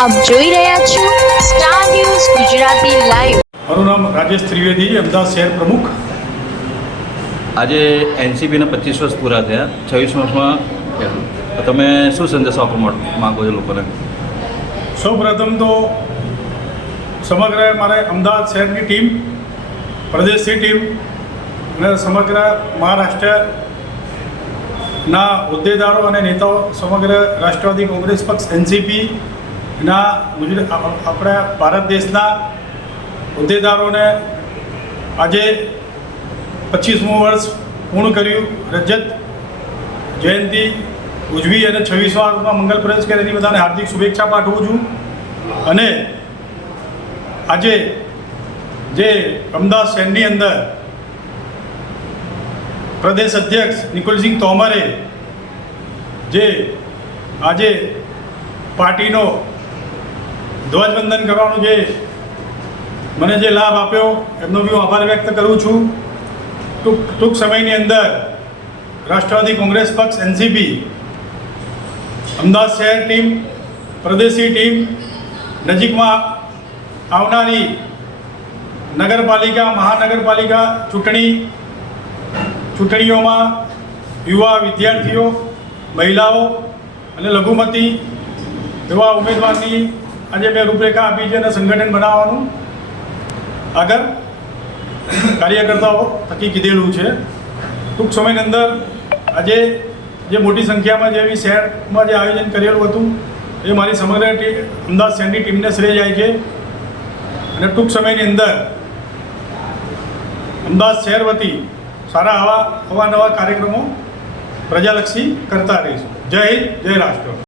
આપ જોઈ રહ્યા છો સ્ટાર ન્યૂઝ ગુજરાતી લાઈવ। મારું નામ રાજેશ ત્રિવેદી, અમદાવાદ શહેર પ્રમુખ। આજે એનસીપીના 25 વર્ષ પૂરા થયા। 26 વર્ષમાં તમે શું સંદેશો આપવા માગો છો લોકોને? સૌપ્રથમ તો સમગ્ર મારે અમદાવાદ શહેરની ટીમ, પ્રદેશની ટીમ અને સમગ્ર મહારાષ્ટ્રના હોદ્દેદારો અને નેતાઓ, સમગ્ર રાષ્ટ્રવાદી કોંગ્રેસ પક્ષ એનસીપીના આપણા ભારત દેશના હોદ્દેદારોને આજે 25મું વર્ષ પૂર્ણ કર્યું, રજત જયંતિ ઉજવી અને 26મા વર્ષમાં મંગલ પ્રવેશ કરે એની બધાને હાર્દિક શુભેચ્છા પાઠવું છું। અને આજે જે અમદાવાદ શહેરની અંદર પ્રદેશ અધ્યક્ષ નિકુલસિંહ તોમરે જે આજે પાર્ટીનો ધ્વજવંદન કરવાનો જે મને જે લાભ આપ્યો એમનો બી હું આભાર વ્યક્ત કરું છું। ટૂંક સમયની અંદર રાષ્ટ્રવાદી કોંગ્રેસ પક્ષ એનસીપી, અમદાવાદ શહેર ટીમ, પ્રદેશી ટીમ નજીકમાં આવનારી નગરપાલિકા, મહાનગરપાલિકા ચૂંટણીઓમાં યુવા, વિદ્યાર્થીઓ, મહિલાઓ અને લઘુમતી એવા ઉમેદવારની આજે મેં રૂપરેખા આપી છે અને સંગઠન બનાવવાનું આગળ કાર્યકર્તાઓ થકી કીધેલું છે। ટૂંક સમયની અંદર આજે જે મોટી સંખ્યામાં જેવી શહેરમાં જે આયોજન કરેલું હતું એ મારી સમગ્ર અમદાવાદ શહેરની ટીમને શ્રેય જાય છે અને ટૂંક સમયની અંદર અમદાવાદ શહેર વતી સારા અવાનવા કાર્યક્રમો પ્રજાલક્ષી કરતા રહીશું। જય હિન્દ, જય રાષ્ટ્ર।